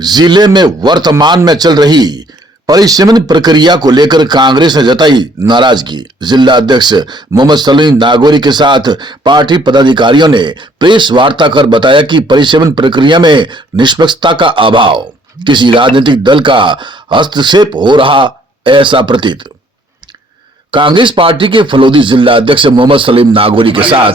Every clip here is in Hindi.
जिले में वर्तमान में चल रही परिसीमन प्रक्रिया को लेकर कांग्रेस ने जताई नाराजगी। जिला अध्यक्ष मोहम्मद सलीम नागौरी के साथ पार्टी पदाधिकारियों ने प्रेस वार्ता कर बताया कि परिसीमन प्रक्रिया में निष्पक्षता का अभाव, किसी राजनीतिक दल का हस्तक्षेप हो रहा ऐसा प्रतीत। कांग्रेस पार्टी के फलोदी जिला अध्यक्ष मोहम्मद सलीम नागौरी के साथ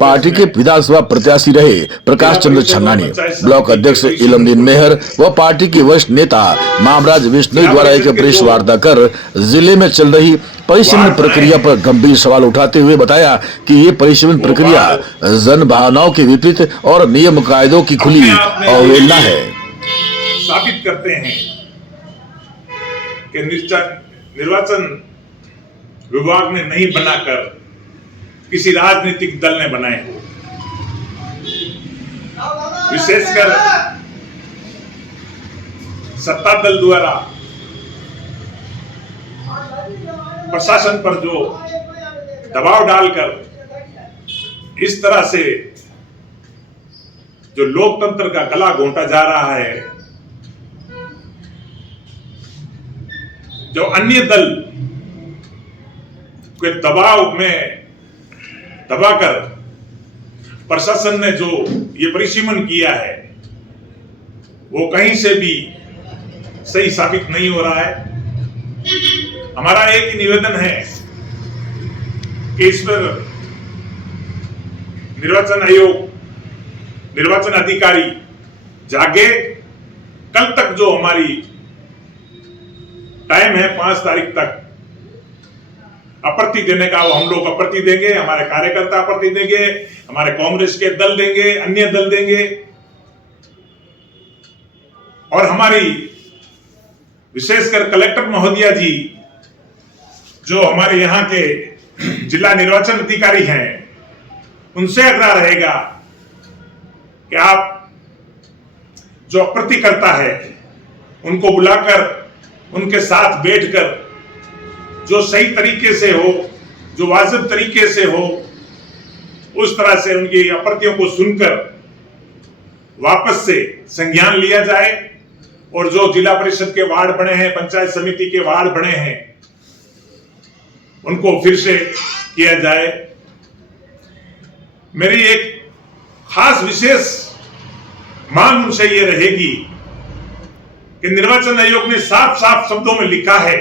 पार्टी के विधानसभा प्रत्याशी रहे प्रकाश चंद्र छन्नानी, ब्लॉक अध्यक्ष इलमदीन मेहर व पार्टी के वरिष्ठ नेता मामराज विश्नोई द्वारा एक प्रेस वार्ता कर जिले में चल रही परिसीमन प्रक्रिया पर गंभीर सवाल उठाते हुए बताया कि ये परिसीमन प्रक्रिया जन भावनाओं के विपरीत और नियम कायदों की खुली अवहेलना है। साबित करते हैं कि निर्वाचन विभाग ने नहीं बनाकर किसी राजनीतिक दल ने बनाए हो। विशेषकर सत्ता दल द्वारा प्रशासन पर जो दबाव डालकर इस तरह से जो लोकतंत्र का गला घोंटा जा रहा है, जो अन्य दल के दबाव में दबाकर प्रशासन ने जो ये परिसीमन किया है वो कहीं से भी सही साबित नहीं हो रहा है। हमारा एक ही निवेदन है कि इस पर निर्वाचन आयोग, निर्वाचन अधिकारी जागे। कल तक जो हमारी टाइम है 5 तारीख तक अप्रति देने का, वो हम लोग अप्रति देंगे, हमारे कार्यकर्ता अप्रति देंगे, हमारे कांग्रेस के दल देंगे, अन्य दल देंगे। और हमारी विशेषकर कलेक्टर महोदया जी जो हमारे यहाँ के जिला निर्वाचन अधिकारी हैं, उनसे आग्रह रहेगा कि आप जो अप्रति करता है उनको बुलाकर उनके साथ बैठकर जो सही तरीके से हो, जो वाजिब तरीके से हो, उस तरह से उनकी आपत्तियों को सुनकर वापस से संज्ञान लिया जाए और जो जिला परिषद के वार्ड बने हैं, पंचायत समिति के वार्ड बने हैं, उनको फिर से किया जाए। मेरी एक खास विशेष मांग उनसे ये रहेगी कि निर्वाचन आयोग ने साफ साफ शब्दों में लिखा है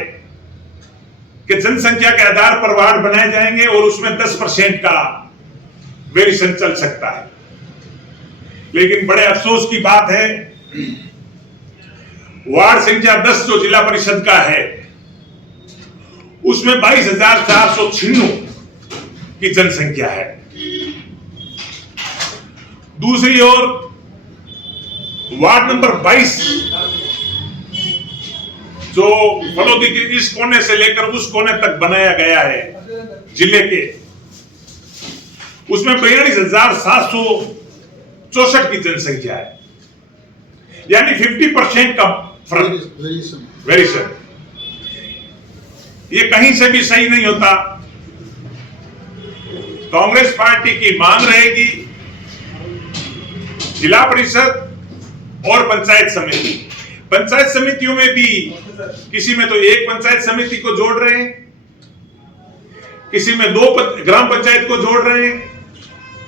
कि जनसंख्या के आधार पर वार्ड बनाए जाएंगे और उसमें 10% का वेरिएशन चल सकता है। लेकिन बड़े अफसोस की बात है, वार्ड संख्या 10 जो जिला परिषद का है उसमें 22,496 की जनसंख्या है। दूसरी ओर वार्ड नंबर 22 जो फलोदी के इस कोने से लेकर उस कोने तक बनाया गया है जिले के, उसमें 42,764 की जनसंख्या है, यानी 50% का फर्क, वेरिएशन। ये कहीं से भी सही नहीं होता। कांग्रेस पार्टी की मांग रहेगी जिला परिषद और पंचायत समिति, पंचायत समितियों में भी किसी में तो एक पंचायत समिति को जोड़ रहे हैं, किसी में 2 ग्राम पंचायत को जोड़ रहे हैं,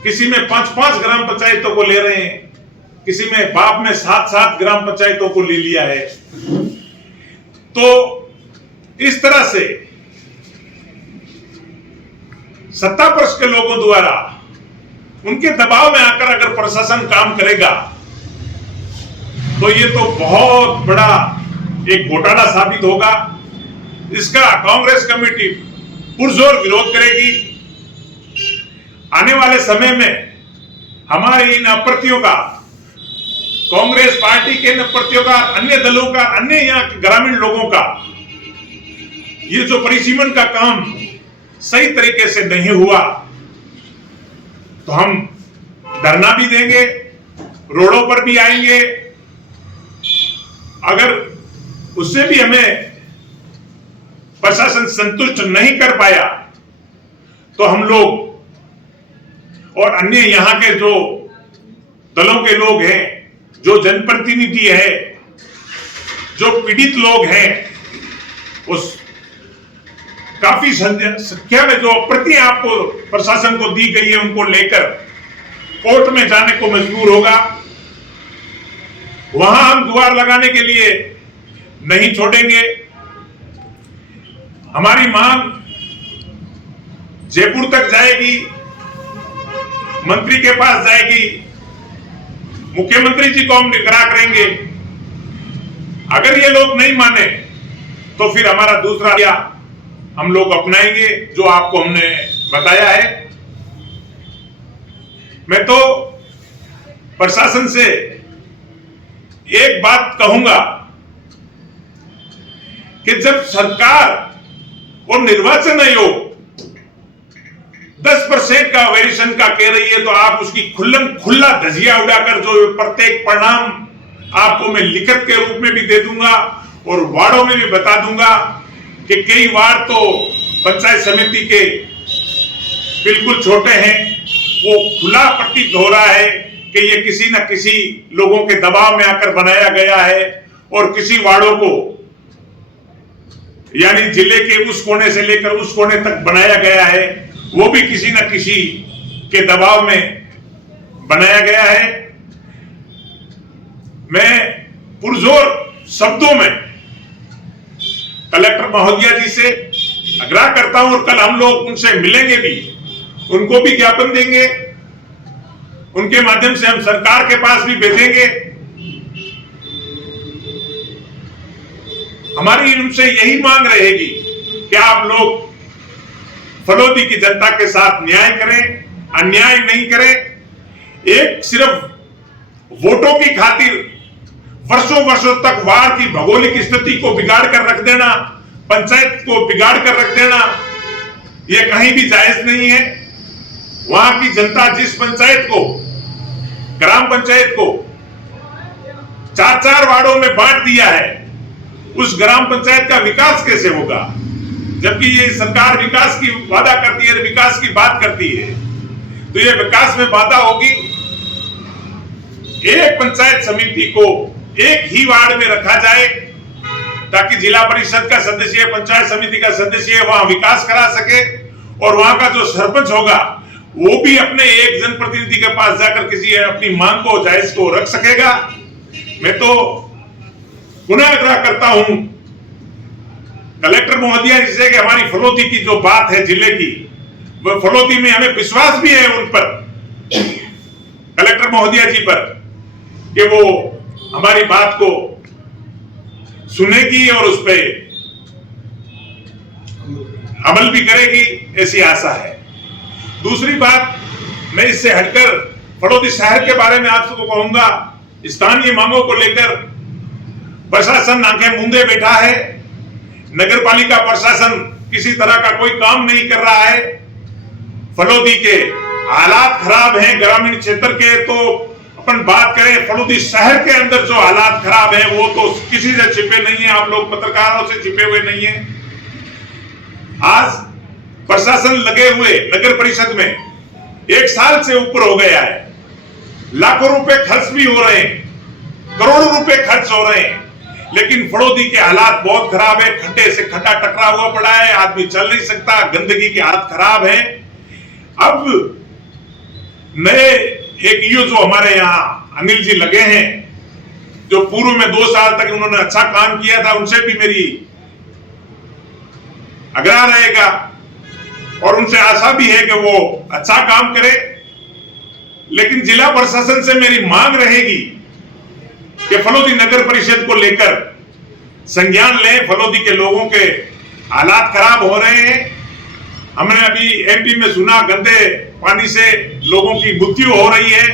किसी में 5-5 ग्राम पंचायतों को ले रहे हैं, किसी में बाप ने 7-7 ग्राम पंचायतों को ले लिया है। तो इस तरह से सत्ता पक्ष के लोगों द्वारा उनके दबाव में आकर अगर प्रशासन काम करेगा तो ये तो बहुत बड़ा एक घोटाला साबित होगा। इसका कांग्रेस कमेटी पुरजोर विरोध करेगी। आने वाले समय में हमारी इन अप्रतियों का, कांग्रेस पार्टी के इन अप्रतियों का, अन्य दलों का, अन्य यहाँ के ग्रामीण लोगों का, ये जो परिसीमन का काम सही तरीके से नहीं हुआ तो हम धरना भी देंगे, रोडों पर भी आएंगे। अगर उससे भी हमें प्रशासन संतुष्ट नहीं कर पाया तो हम लोग और अन्य यहाँ के जो दलों के लोग हैं, जो जनप्रतिनिधि है, जो पीड़ित लोग हैं उस काफी संख्या में जो प्रतियां आपको प्रशासन को दी गई है उनको लेकर कोर्ट में जाने को मजबूर होगा। वहां हम गुहार लगाने के लिए नहीं छोड़ेंगे। हमारी मांग जयपुर तक जाएगी, मंत्री के पास जाएगी, मुख्यमंत्री जी को हम निगरान करेंगे। अगर ये लोग नहीं माने तो फिर हमारा दूसरा क्या हम लोग अपनाएंगे जो आपको हमने बताया है। मैं तो प्रशासन से एक बात कहूंगा कि जब सरकार और निर्वाचन आयोग 10% का वेरिएशन का कह रही है तो आप उसकी खुला धजिया उड़ाकर जो प्रत्येक परिणाम आपको मैं लिखित के रूप में भी दे दूंगा और वार्डों में भी बता दूंगा कि कई वार्ड तो पंचायत समिति के बिल्कुल छोटे हैं। वो खुला प्रतीत हो रहा है कि ये किसी न किसी लोगों के दबाव में आकर बनाया गया है और किसी वार्डों को यानी जिले के उस कोने से लेकर उस कोने तक बनाया गया है, वो भी किसी न किसी के दबाव में बनाया गया है। मैं पुरजोर शब्दों में कलेक्टर महोदया जी से आग्रह करता हूं और कल हम लोग उनसे मिलेंगे भी, उनको भी ज्ञापन देंगे, उनके माध्यम से हम सरकार के पास भी भेजेंगे। हमारी उनसे यही मांग रहेगी कि आप लोग फलोदी की जनता के साथ न्याय करें, अन्याय नहीं करें। एक सिर्फ वोटों की खातिर वर्षों तक वार्ड की भौगोलिक स्थिति को बिगाड़ कर रख देना, पंचायत को बिगाड़ कर रख देना, यह कहीं भी जायज नहीं है। वहां की जनता जिस पंचायत को, ग्राम पंचायत को 4-4 वार्डों में बांट दिया है, उस ग्राम पंचायत का विकास कैसे होगा? जबकि ये सरकार विकास की वादा करती है, विकास की बात करती है, तो ये विकास में बाधा होगी। एक पंचायत समिति को एक ही वार्ड में रखा जाए ताकि जिला परिषद का सदस्य, पंचायत समिति का सदस्य वहां विकास करा सके और वहां का जो सरपंच होगा वो भी अपने एक जनप्रतिनिधि के पास जाकर किसी अपनी मांग को, जायज को रख सकेगा। मैं तो पुनः आग्रह करता हूं कलेक्टर महोदया जी से कि हमारी फलोदी की जो बात है जिले की, वो फलोदी में हमें विश्वास भी है उन पर, कलेक्टर महोदया जी पर, कि वो हमारी बात को सुनेगी और उस पर अमल भी करेगी, ऐसी आशा है। दूसरी बात, मैं इससे हटकर फलोदी शहर के बारे में आप सबको कहूंगा, स्थानीय मांगों को लेकर प्रशासन आंखें मूंदे बैठा है। नगर पालिका प्रशासन किसी तरह का कोई काम नहीं कर रहा है। फलोदी के हालात खराब हैं, ग्रामीण क्षेत्र के तो अपन बात करें, फलोदी शहर के अंदर जो हालात खराब है वो तो किसी से छिपे नहीं है, आप लोग पत्रकारों से छिपे हुए नहीं है। आज प्रशासन लगे हुए नगर परिषद में 1 साल से ऊपर हो गया है, लाखों रुपए खर्च भी हो रहे हैं, करोड़ों रुपए खर्च हो रहे हैं, लेकिन फलोदी के हालात बहुत खराब है। खड्डे से खड्डा टकरा हुआ पड़ा है, आदमी चल नहीं सकता, गंदगी के हालत खराब है। अब नए एक ये जो हमारे यहाँ अनिल जी लगे हैं, जो पूर्व में 2 साल तक उन्होंने अच्छा काम किया था, उनसे भी मेरी आग्रह रहेगा और उनसे आशा भी है कि वो अच्छा काम करे। लेकिन जिला प्रशासन से मेरी मांग रहेगी कि फलोदी नगर परिषद को लेकर संज्ञान लें। फलोदी के लोगों के हालात खराब हो रहे हैं। हमने अभी एमपी में सुना गंदे पानी से लोगों की मृत्यु हो रही है,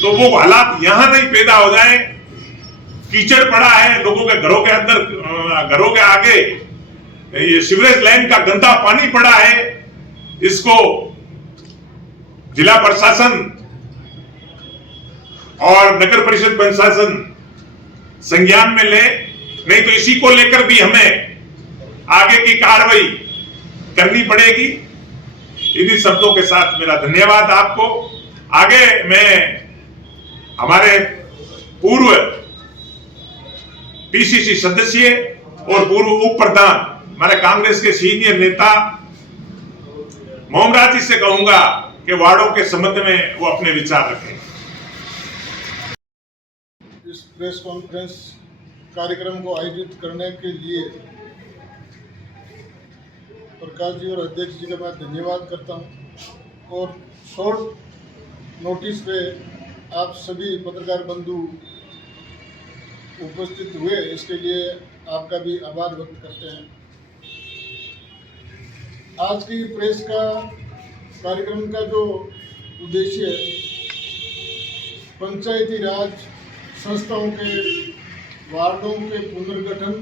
तो वो हालात यहां नहीं पैदा हो जाए। कीचड़ पड़ा है लोगों के घरों के अंदर, घरों के आगे ये सीवरेज लाइन का गंदा पानी पड़ा है। इसको जिला प्रशासन और नगर परिषद प्रशासन संज्ञान में ले, नहीं तो इसी को लेकर भी हमें आगे की कार्रवाई करनी पड़ेगी। इन्हीं शब्दों के साथ मेरा धन्यवाद आपको। आगे मैं हमारे पूर्व पीसीसी सदस्य और पूर्व उप प्रधान हमारे कांग्रेस के सीनियर नेता मोहम्मद जी से कहूंगा कि वार्डों के संबंध में वो अपने विचार रखें। इस प्रेस कॉन्फ्रेंस कार्यक्रम को आयोजित करने के लिए प्रकाश जी और अध्यक्ष जी का मैं धन्यवाद करता हूं और शॉर्ट नोटिस पे आप सभी पत्रकार बंधु उपस्थित हुए, इसके लिए आपका भी आभार व्यक्त करते हैं। आज की प्रेस का कार्यक्रम का जो उद्देश्य है, पंचायती राज संस्थाओं के वार्डों के पुनर्गठन,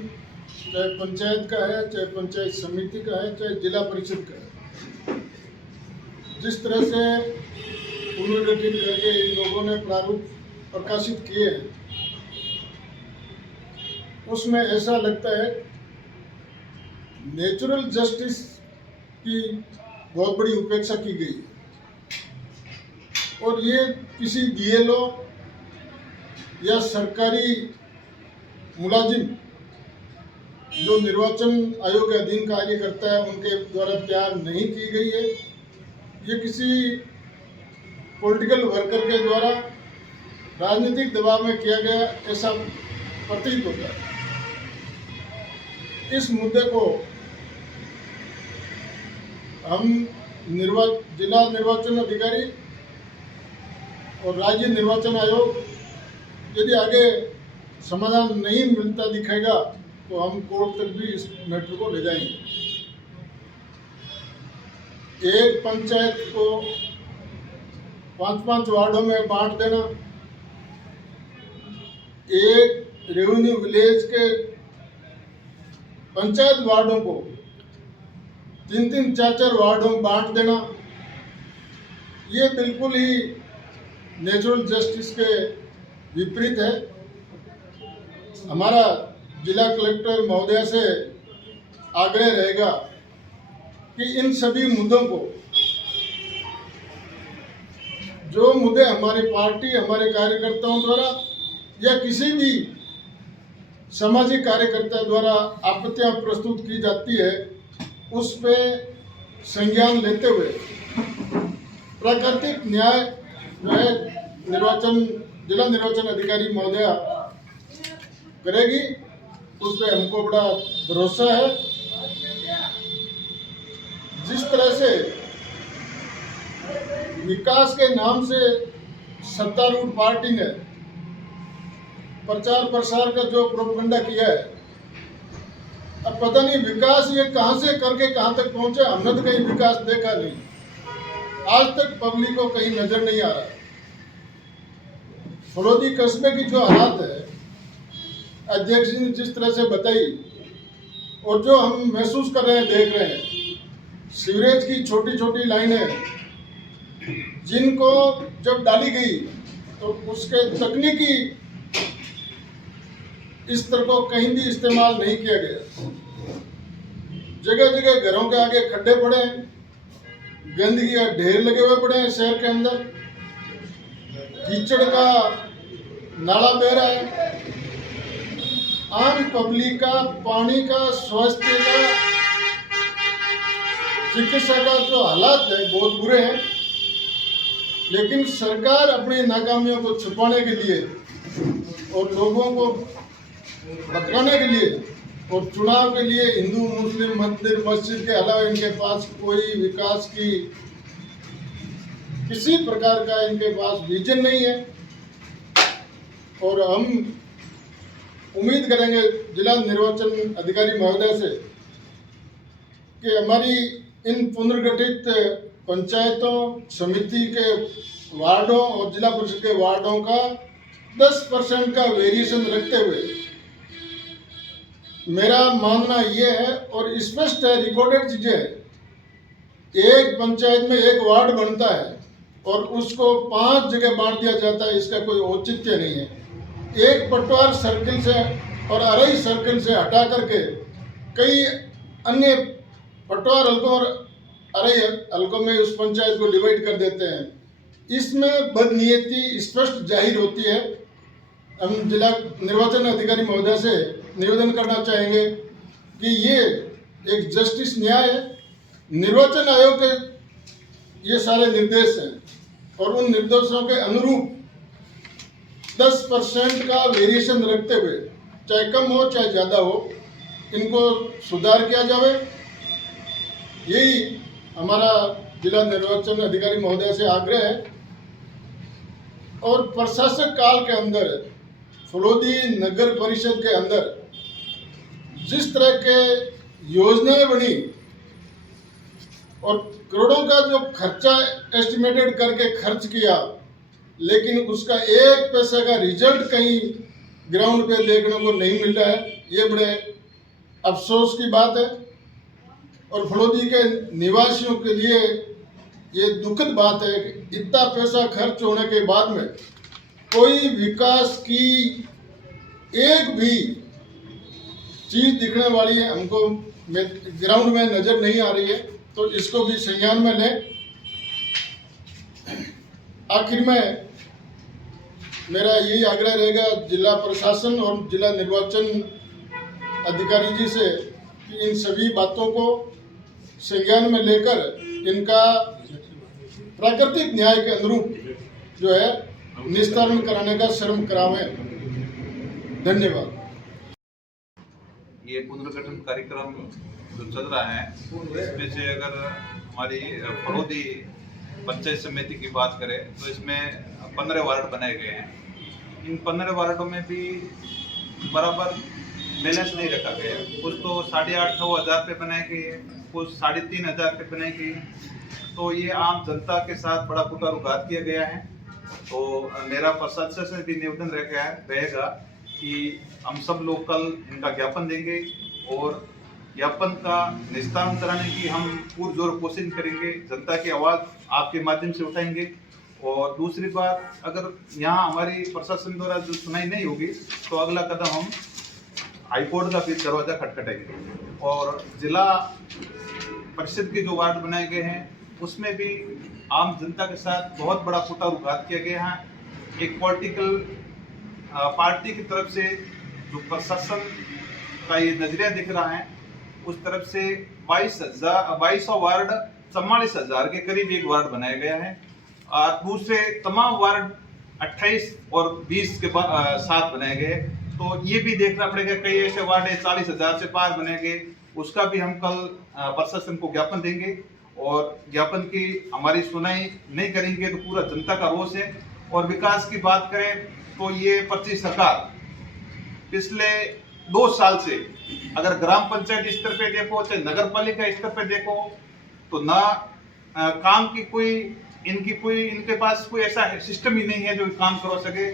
चाहे पंचायत का है, चाहे पंचायत समिति का है, चाहे जिला परिषद का है, जिस तरह से पुनर्गठित करके इन लोगों ने प्रारूप प्रकाशित किए हैं, उसमें ऐसा लगता है नेचुरल जस्टिस की बहुत बड़ी उपेक्षा की गई है और ये किसी बीएलओ या सरकारी मुलाजिम जो निर्वाचन आयोग के अधीन कार्य करता है उनके द्वारा तैयार नहीं की गई है। ये किसी पॉलिटिकल वर्कर के द्वारा राजनीतिक दबाव में किया गया ऐसा प्रतीत होता है। इस मुद्दे को हम जिला निर्वाचन अधिकारी और राज्य निर्वाचन आयोग यदि आगे समाधान नहीं मिलता दिखेगा तो हम कोर्ट तक भी इस मैटर को ले जाएंगे। एक पंचायत को 5-5 वार्डों में बांट देना, एक रेवेन्यू विलेज के पंचायत वार्डों को 3-3, 4-4 वार्डों में बांट देना, ये बिल्कुल ही नेचुरल जस्टिस के विपरीत है। हमारा जिला कलेक्टर महोदय से आग्रह रहेगा कि इन सभी मुद्दों को, जो मुद्दे हमारी पार्टी, हमारे कार्यकर्ताओं द्वारा या किसी भी सामाजिक कार्यकर्ता द्वारा आपत्तियां प्रस्तुत की जाती है, उस पे संज्ञान लेते हुए प्राकृतिक न्याय जो है जिला निर्वाचन अधिकारी महोदया करेगी, उस पे हमको बड़ा भरोसा है। जिस तरह से विकास के नाम से सत्तारूढ़ पार्टी ने प्रचार प्रसार का जो प्रोपगंडा किया है, अब पता नहीं विकास ये कहां से करके कहां तक पहुंचे। हमने तो कहीं विकास देखा नहीं, आज तक पब्लिक को कहीं नजर नहीं आ रहा। फलोदी कस्बे की जो हालत है, अध्यक्ष जी ने जिस तरह से बताई और जो हम महसूस कर रहे हैं, देख रहे हैं, सीवरेज की छोटी छोटी लाइनें जिनको जब डाली गई तो उसके तकनीकी स्तर को कहीं भी इस्तेमाल नहीं किया गया। जगह जगह घरों के आगे खड्डे पड़े हैं, गंदगी का ढेर लगे हुए पड़े हैं, शहर के अंदर कीचड़ का नाला बह रहा है। आम पब्लिक का पानी का, स्वास्थ्य का, चिकित्सा का जो हालात है बहुत बुरे हैं, लेकिन सरकार अपनी नाकामियों को छुपाने के लिए और लोगों को भटकाने के लिए और चुनाव के लिए हिंदू मुस्लिम मंदिर मस्जिद के अलावा इनके पास कोई विकास की किसी प्रकार का इनके पास विजन नहीं है। और हम उम्मीद करेंगे जिला निर्वाचन अधिकारी महोदय से कि हमारी इन पुनर्गठित पंचायतों, समिति के वार्डों और जिला परिषद के वार्डों का 10% का वेरिएशन रखते हुए मेरा मानना यह है और स्पष्ट है, रिकॉर्डेड चीजें है, एक पंचायत में एक वार्ड बनता है और उसको 5 जगह बांट दिया जाता है, इसका कोई औचित्य नहीं है। एक पटवार सर्किल से और अरई सर्किल से हटा करके कई अन्य पटवार हल्कों और अरई हल्कों में उस पंचायत को डिवाइड कर देते हैं। इसमें बदनीयती स्पष्ट जाहिर होती है हम जिला निर्वाचन अधिकारी महोदय से निवेदन करना चाहेंगे कि ये एक जस्टिस न्याय है। निर्वाचन आयोग के ये सारे निर्देश हैं और उन निर्देशों के अनुरूप 10% का वेरिएशन रखते हुए, चाहे कम हो चाहे ज़्यादा हो, इनको सुधार किया जाए। यही हमारा जिला निर्वाचन अधिकारी महोदय से आग्रह है। और प्रशासक काल के अंदर फलोदी नगर परिषद के अंदर जिस तरह के योजनाएं बनी और करोड़ों का जो खर्चा एस्टिमेटेड करके खर्च किया, लेकिन उसका एक पैसे का रिजल्ट कहीं ग्राउंड पे देखने को नहीं मिल रहा है। ये बड़े अफसोस की बात है और फलोदी के निवासियों के लिए ये दुखद बात है कि इतना पैसा खर्च होने के बाद में कोई विकास की एक भी चीज दिखने वाली है हमको ग्राउंड में नजर नहीं आ रही है। तो इसको भी संज्ञान में लें। आखिर में मेरा यही आग्रह रहेगा जिला प्रशासन और जिला निर्वाचन अधिकारी जी से कि इन सभी बातों को संज्ञान में लेकर इनका प्राकृतिक न्याय के अनुरूप जो है निस्तारण कराने का श्रम करावें। धन्यवाद। ये पुनर्गठन कार्यक्रम जो चल रहा है, इसमें से अगर हमारी फलोदी पंचायत समिति की बात करें तो इसमें 15 वार्ड बनाए गए हैं। इन 15 वार्डों में भी बराबर बैलेंस नहीं रखा गया। कुछ तो 8,500 पे बनाए गए हैं, कुछ 3,500 पे बनाई गई है। तो ये आम जनता के साथ बड़ा कुटारुघात किया गया है। तो मेरा प्रशासन से भी निवेदन रहेगा कि हम सब लोग कल इनका ज्ञापन देंगे और ज्ञापन का निस्तारण कराने की हम पुरजोर कोशिश करेंगे। जनता की आवाज़ आपके माध्यम से उठाएंगे। और दूसरी बात, अगर यहाँ हमारी प्रशासन द्वारा जो सुनाई नहीं होगी तो अगला कदम हम हाईकोर्ट का भी दरवाजा खटखटाएंगे। और जिला परिषद के जो वार्ड बनाए गए हैं उसमें भी आम जनता के साथ बहुत बड़ा कुटारुघात किया गया है। एक पॉलिटिकल पार्टी की तरफ से जो प्रशासन का ये नजरिया दिख रहा है, उस तरफ से 2200 वार्ड 44,000 के करीब एक वार्ड बनाया गया है। और दूसरे तमाम वार्ड 28 और 20 के साथ बनाए गए। तो ये भी देखना पड़ेगा, कई ऐसे वार्ड है 40,000 से पार बनाए गए। उसका भी हम कल प्रशासन को ज्ञापन देंगे और ज्ञापन की हमारी सुनाई नहीं करेंगे तो पूरा जनता का रोष है। और विकास की बात करें तो ये 25 सरकार पिछले 2 साल से अगर ग्राम पंचायत स्तर पे देखो चाहे नगर पालिका स्तर पे देखो तो ना काम की इनके पास कोई ऐसा सिस्टम ही नहीं है जो काम करवा सके।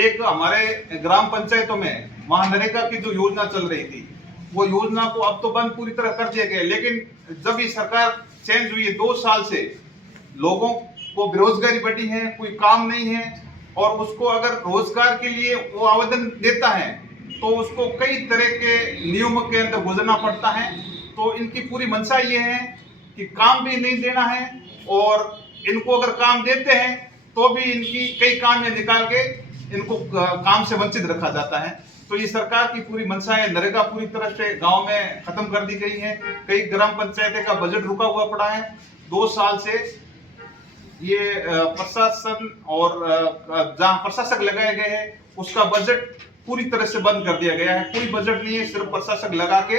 एक हमारे ग्राम पंचायतों में महानरेगा की जो योजना चल रही थी, वो योजना को अब तो बंद पूरी तरह कर दिया गया। लेकिन जब ये सरकार चेंज हुई है 2 साल से लोगों को बेरोजगारी बढ़ी है, कोई काम नहीं है। और उसको अगर रोजगार के लिए वो आवेदन देता है तो उसको कई तरह के नियमों के अंदर गुजरना पड़ता है। तो इनकी पूरी मंशा ये है कि काम भी नहीं देना है और इनको अगर काम देते हैं तो भी इनकी कई काम ये निकाल के इनको काम से वंचित रखा जाता है। तो ये सरकार की पूरी मंशा है। नरेगा पूरी तरह से गांव में खत्म कर दी गई है। कई ग्राम पंचायतें का बजट रुका हुआ पड़ा है। 2 साल से ये प्रशासन और जहां प्रशासक लगाए गए हैं उसका बजट पूरी तरह से बंद कर दिया गया है। कोई बजट नहीं है, सिर्फ प्रशासक लगा के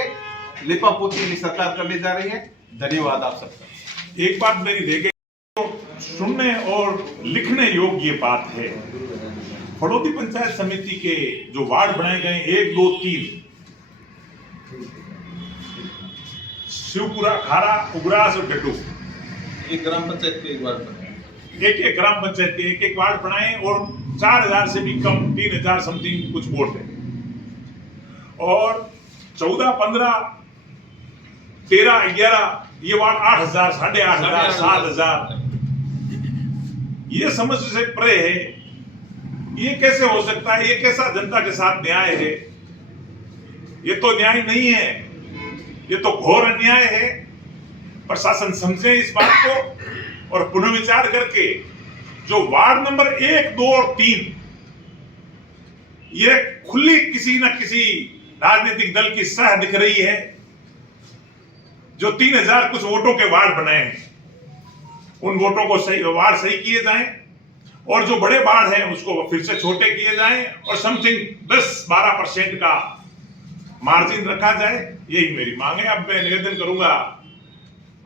लिपापोती सरकार करने जा रही है। धन्यवाद आप सबका। एक बात मेरी रह गई, तो सुनने और लिखने योग्य बात है। फलोदी पंचायत समिति के जो वार्ड बनाए गए 1, 2, 3 शिवपुरा, खारा, उग्रास और डड्डू, एक ग्राम पंचायत के एक वार्ड बनाए, एक ग्राम पंचायत के एक वार्ड बनाए और 4,000 से भी कम 3,000 समथिंग कुछ वोट है। और 14, 15, 13, 11 ये वार्ड 8,000, 8,500, 7,000। ये समझ से परे है। ये कैसे हो सकता है? ये कैसा जनता के साथ न्याय है? ये तो न्याय नहीं है, ये तो घोर अन्याय है। प्रशासन समझे इस बात को और पुनर्विचार करके जो वार्ड नंबर 1, 2 और 3 ये खुली किसी न किसी राजनीतिक दल की सह दिख रही है। जो 3000 कुछ वोटों के वार्ड बने हैं उन वोटों को वार्ड सही किए जाएं और जो बड़े वार्ड हैं उसको फिर से छोटे किए जाएं और समथिंग 10-12% का मार्जिन रखा जाए, यही मेरी मांग है। अब मैं निवेदन करूंगा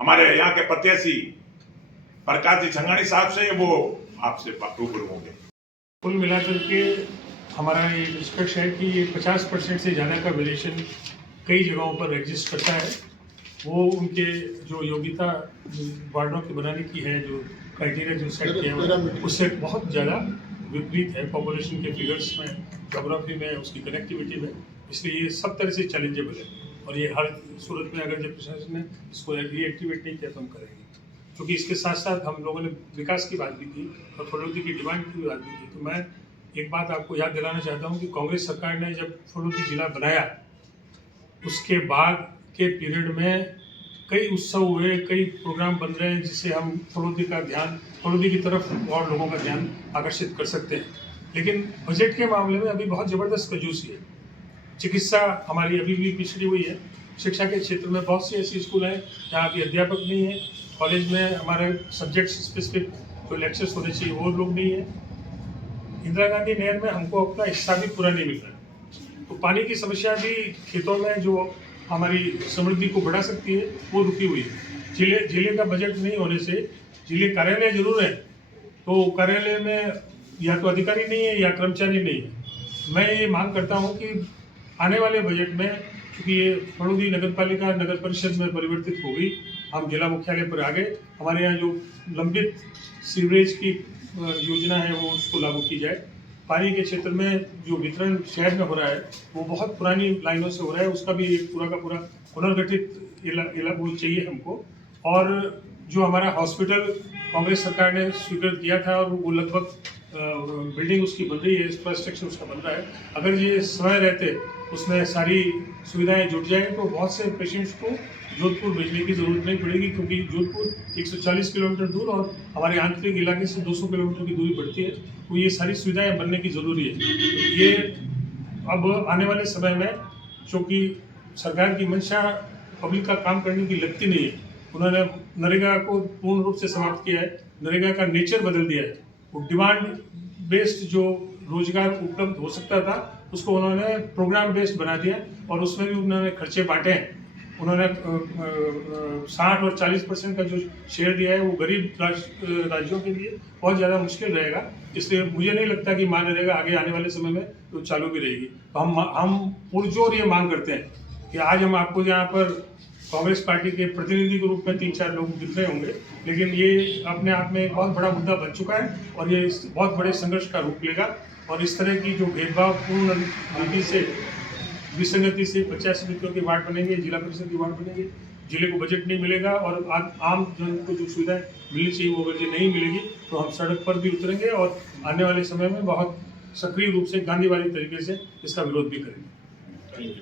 हमारे यहाँ के प्रत्याशी प्रकाश जी छंगानी साहब से, वो आपसे रूबरू होंगे। कुल मिलाकर के हमारा ये निष्कर्ष है कि ये 50% से ज़्यादा का वेरिएशन कई जगहों पर एग्जिस्ट करता है। वो उनके जो योग्यता वार्डों के बनाने की है, जो क्राइटेरिया जो सेट किया हुआ है उससे बहुत ज़्यादा विपरीत है पॉपुलेशन के फिगर्स में, जोग्राफी में, उसकी कनेक्टिविटी में। इसलिए ये सब तरह से चैलेंजेबल है और ये हर सूरत में अगर जब प्रशासन ने इसको रीएक्टिवेट नहीं किया तो हम करेंगे। क्योंकि इसके साथ साथ हम लोगों ने विकास की बात भी की और फरोती की डिमांड की भी बात भी की। तो मैं एक बात आपको याद दिलाना चाहता हूँ कि कांग्रेस सरकार ने जब फरोती जिला बनाया उसके बाद के पीरियड में कई उत्सव हुए, कई प्रोग्राम बन रहे हैं जिससे हम फरोती की तरफ और लोगों का ध्यान आकर्षित कर सकते हैं। लेकिन बजट के मामले में अभी बहुत ज़बरदस्त कंजूसी है। चिकित्सा हमारी अभी भी पिछड़ी हुई है। शिक्षा के क्षेत्र में बहुत सी ऐसी स्कूल हैं जहाँ अभी अध्यापक नहीं है। कॉलेज में हमारे सब्जेक्ट स्पेसिफिक जो लेक्चर्स होने चाहिए वो लोग नहीं है। इंदिरा गांधी नहर में हमको अपना हिस्सा भी पूरा नहीं मिल रहा। तो पानी की समस्या भी खेतों में जो हमारी समृद्धि को बढ़ा सकती है वो रुकी हुई है। जिले का बजट नहीं होने से जिले कार्यालय जरूर है, तो कार्यालय में या तो अधिकारी नहीं है या कर्मचारी नहीं है। मैं ये मांग करता हूँ कि आने वाले बजट में, क्योंकि ये फड़ौदी नगर पालिका नगर परिषद में परिवर्तित हो गई, हम जिला मुख्यालय पर आ गए। हमारे यहाँ जो लंबित सीवरेज की योजना है वो उसको लागू की जाए। पानी के क्षेत्र में जो वितरण शहर में हो रहा है वो बहुत पुरानी लाइनों से हो रहा है, उसका भी एक पूरा का पूरा पुनर्गठित वो चाहिए हमको। और जो हमारा हॉस्पिटल कांग्रेस सरकार ने स्वीकृत किया था और वो लगभग बिल्डिंग उसकी बन रही है, इंफ्रास्ट्रक्चर उसका बन रहा है। अगर ये समय रहते उसमें सारी सुविधाएं जुट जाएं तो बहुत से पेशेंट्स को जोधपुर भेजने की ज़रूरत नहीं पड़ेगी, क्योंकि जोधपुर 140 किलोमीटर दूर और हमारे आंतरिक इलाके से 200 किलोमीटर की दूरी पड़ती है। तो ये सारी सुविधाएं बनने की ज़रूरी है। तो ये अब आने वाले समय में, चूँकि सरकार की मंशा पब्लिक का काम करने की लगती नहीं है, उन्होंने नरेगा को पूर्ण रूप से समाप्त किया है। नरेगा का नेचर बदल दिया है। वो डिमांड बेस्ड जो रोजगार उपलब्ध हो सकता था उसको उन्होंने प्रोग्राम बेस्ड बना दिया और उसमें भी उन्होंने खर्चे बांटे हैं। उन्होंने 60 और 40% का जो शेयर दिया है वो गरीब राज्यों के लिए बहुत ज़्यादा मुश्किल रहेगा। इसलिए मुझे नहीं लगता कि नरेगा आगे आने वाले समय में तो चालू भी रहेगी। तो हम पुरजोर ये मांग करते हैं कि आज हम आपको यहाँ पर कांग्रेस पार्टी के प्रतिनिधि के रूप में 3-4 लोग दिख रहे होंगे, लेकिन ये अपने आप में एक बहुत बड़ा मुद्दा बन चुका है और ये बहुत बड़े संघर्ष का रूप लेगा। और इस तरह की जो भेदभावपूर्ण नीति से, विसंगति से 50 समितियों के वार्ड बनेंगे, जिला परिषद के वार्ड बनेंगे, जिले को बजट नहीं मिलेगा और आम जन को जो सुविधाएं मिलनी चाहिए वो अगर ये नहीं मिलेगी तो हम सड़क पर भी उतरेंगे और आने वाले समय में बहुत सक्रिय रूप से गांधीवादी तरीके से इसका विरोध भी करेंगे।